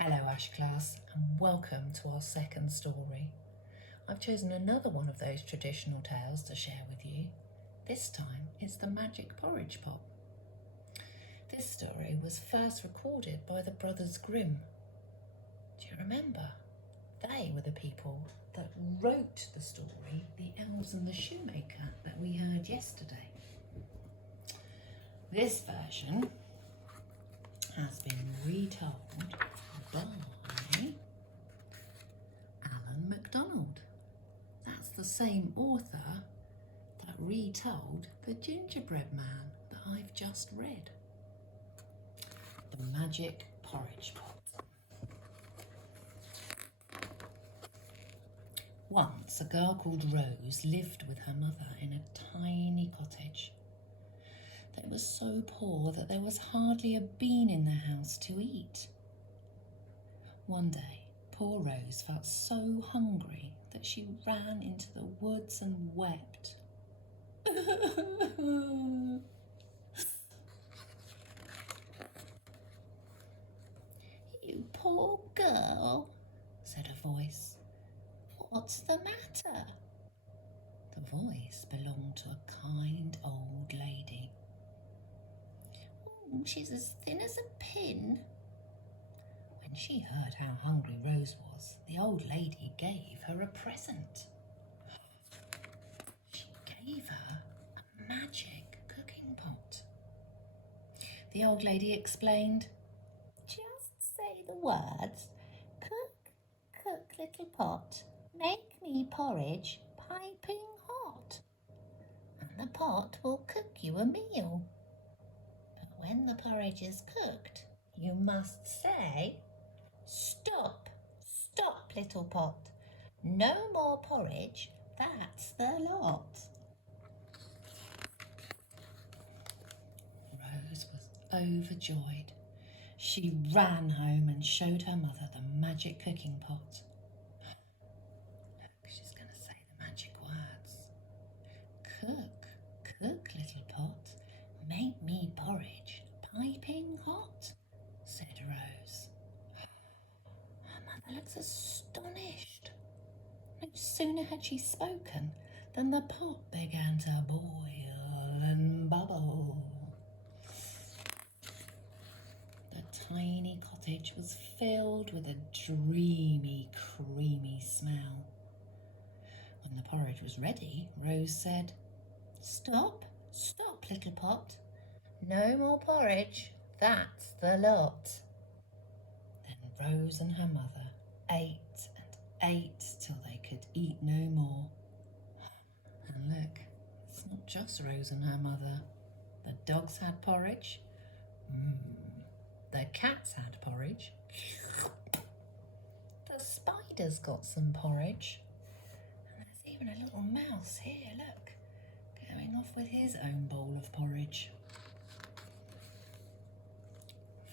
Hello Ash class and welcome to our second story. I've chosen another one of those traditional tales to share with you. This time it's the magic porridge pot. This story was first recorded by the Brothers Grimm. Do you remember? They were the people that wrote the story, The Elves and the Shoemaker, that we heard yesterday. This version has been retold by Alan MacDonald. That's the same author that retold The Gingerbread Man that I've just read. The Magic Porridge Pot. Once a girl called Rose lived with her mother in a tiny cottage. They were so poor that there was hardly a bean in their house to eat. One day, poor Rose felt so hungry that she ran into the woods and wept. "You poor girl," said a voice. "What's the matter?" The voice belonged to a kind old lady. "Oh, she's as thin as a pin." When she heard how hungry Rose was, the old lady gave her a present. She gave her a magic cooking pot. The old lady explained, "Just say the words, cook, cook, little pot, make me porridge piping hot, and the pot will cook you a meal. But when the porridge is cooked, you must say, 'Stop, stop, little pot. No more porridge, that's the lot.'" Rose was overjoyed. She ran home and showed her mother the magic cooking pot. Look, she's going to say the magic words. "Cook, cook, little pot, make me porridge piping hot," said Rose. Her mother looked astonished. No sooner had she spoken than the pot began to boil and bubble. The tiny cottage was filled with a dreamy, creamy smell. When the porridge was ready, Rose said, "Stop, stop, little pot. No more porridge, that's the lot." Then Rose and her mother ate and ate till they could eat no more. And look, it's not just Rose and her mother. The dogs had porridge. The cats had porridge. The spiders got some porridge. And there's even a little mouse here, look, going off with his own bowl of porridge.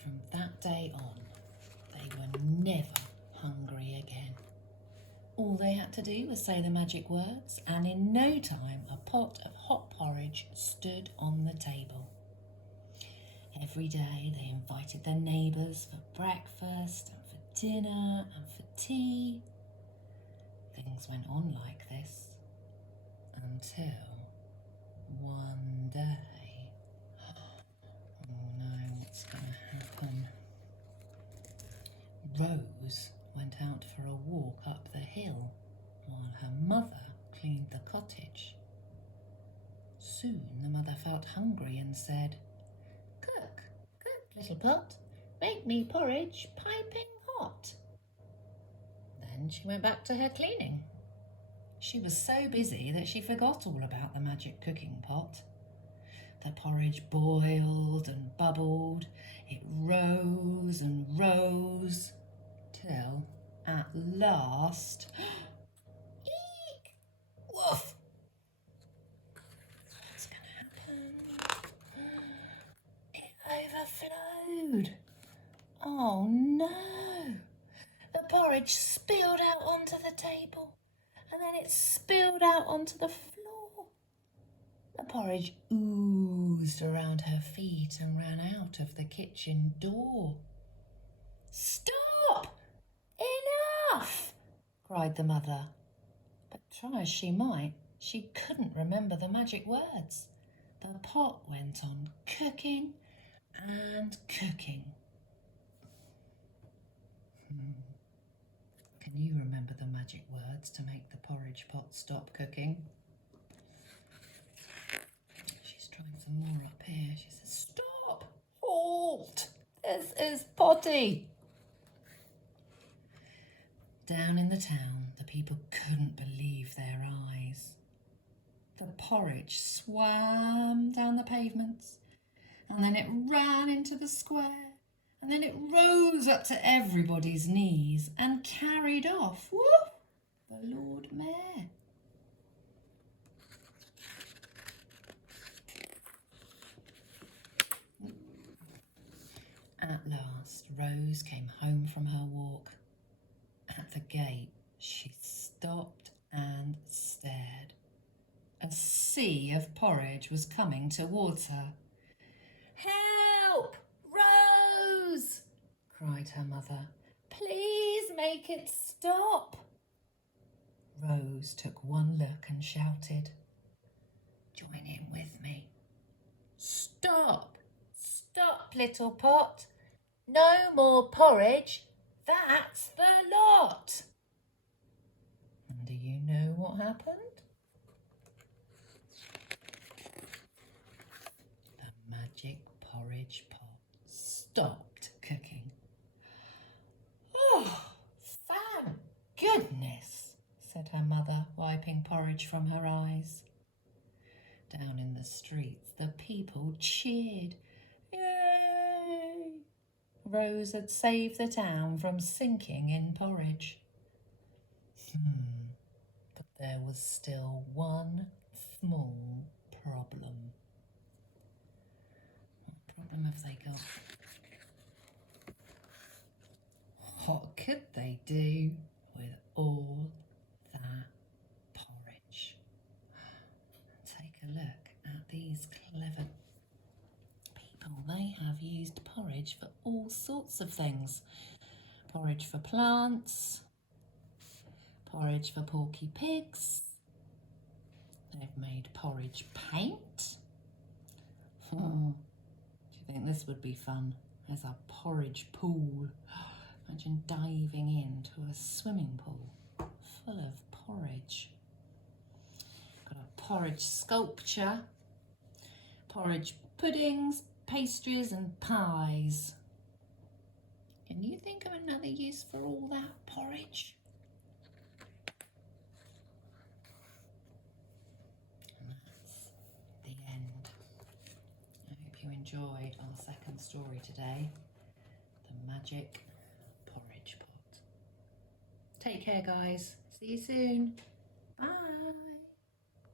From that day on, they were never hungry again. All they had to do was say the magic words, and in no time a pot of hot porridge stood on the table. Every day they invited their neighbours for breakfast and for dinner and for tea. Things went on like this until one day. Oh no, what's going to happen? Rose went out for a walk up the hill while her mother cleaned the cottage. Soon the mother felt hungry and said, "Cook, cook, little pot, make me porridge piping hot." Then she went back to her cleaning. She was so busy that she forgot all about the magic cooking pot. The porridge boiled and bubbled, it rose and rose, till at last, eek! Woof! What's going to happen? It overflowed. Oh no! The porridge spilled out onto the table, and then it spilled out onto the floor. The porridge oozed around her feet and ran out of the kitchen door. "Stop! cried the mother. But try as she might, she couldn't remember the magic words. The pot went on cooking and cooking. Can you remember the magic words to make the porridge pot stop cooking? She's trying some more up here. She says, "Stop! Halt! This is potty!" Down in the town, the people couldn't believe their eyes. The porridge swam down the pavements, and then it ran into the square, and then it rose up to everybody's knees and carried off, whoop, the Lord Mayor. At last, Rose came home from her walk. At the gate, she stopped and stared. A sea of porridge was coming towards her. "Help! Rose!" cried her mother. "Please make it stop." Rose took one look and shouted, "Join in with me. Stop! Stop, little pot. No more porridge. That's the lot." And do you know what happened? The magic porridge pot stopped cooking. "Oh, thank goodness," said her mother, wiping porridge from her eyes. Down in the streets, the people cheered. Yay! Rose had saved the town from sinking in porridge. But there was still one small problem. What problem have they got? What could they do with all that porridge? Take a look at these clever people. They have used porridge for all sorts of things. Porridge for plants, porridge for porky pigs. They've made porridge paint. Do you think this would be fun? There's a porridge pool. Imagine diving into a swimming pool full of porridge. Got a porridge sculpture, porridge puddings, pastries and pies. Can you think of another use for all that porridge? And that's the end. I hope you enjoyed our second story today, The Magic Porridge Pot. Take care, guys. See you soon. Bye.